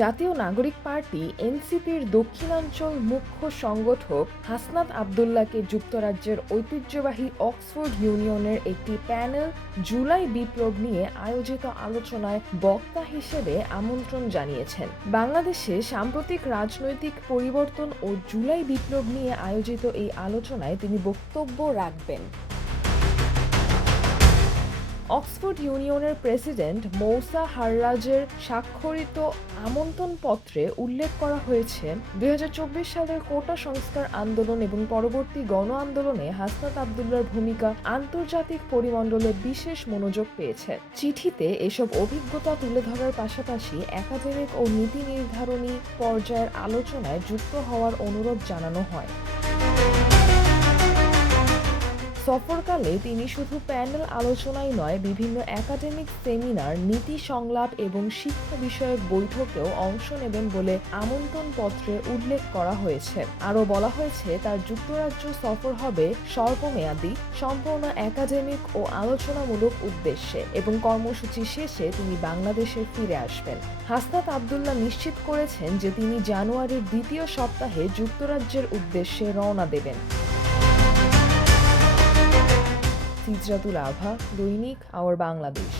জাতীয় নাগরিক পার্টি এনসিপির দক্ষিণাঞ্চল মুখ্য সংগঠক হাসনাত আবদুল্লাহকে যুক্তরাজ্যের ঐতিহ্যবাহী অক্সফোর্ড ইউনিয়নের একটি প্যানেল জুলাই বিপ্লব নিয়ে আয়োজিত আলোচনায় বক্তা হিসেবে আমন্ত্রণ জানিয়েছেন। বাংলাদেশে সাম্প্রতিক রাজনৈতিক পরিবর্তন ও জুলাই বিপ্লব নিয়ে আয়োজিত এই আলোচনায় তিনি বক্তব্য রাখবেন। অক্সফোর্ড ইউনিয়নের প্রেসিডেন্ট মৌসা হাররাজের স্বাক্ষরিত আমন্ত্রণপত্রে উল্লেখ করা হয়েছে, ২০২৪ সালের কোটা সংস্কার আন্দোলন এবং পরবর্তী গণ আন্দোলনে হাসনাত আবদুল্লাহর ভূমিকা আন্তর্জাতিক পরিমণ্ডলে বিশেষ মনোযোগ পেয়েছে। চিঠিতে এসব অভিজ্ঞতা তুলে ধরার পাশাপাশি একাডেমিক ও নীতি নির্ধারণী পর্যায়ের আলোচনায় যুক্ত হওয়ার অনুরোধ জানানো হয়। সফরকালে তিনি শুধু প্যানেল আলোচনায় নয়, বিভিন্ন একাডেমিক সেমিনার, নীতি সংলাপ এবং শিক্ষা বিষয়ক বৈঠকেও অংশ নেবেন বলে আমন্ত্রণপত্রে উল্লেখ করা হয়েছে। আরও বলা হয়েছে, তার যুক্তরাজ্য সফর হবে স্বল্পমেয়াদী, সম্পূর্ণ একাডেমিক ও আলোচনামূলক উদ্দেশ্যে এবং কর্মসূচি শেষে তিনি বাংলাদেশে ফিরে আসবেন। হাসনাত আবদুল্লাহ নিশ্চিত করেছেন যে তিনি জানুয়ারির দ্বিতীয় সপ্তাহে যুক্তরাজ্যের উদ্দেশ্যে রওনা দেবেন। সিজরাতুল আভা, দৈনিক আওয়ার বাংলাদেশ।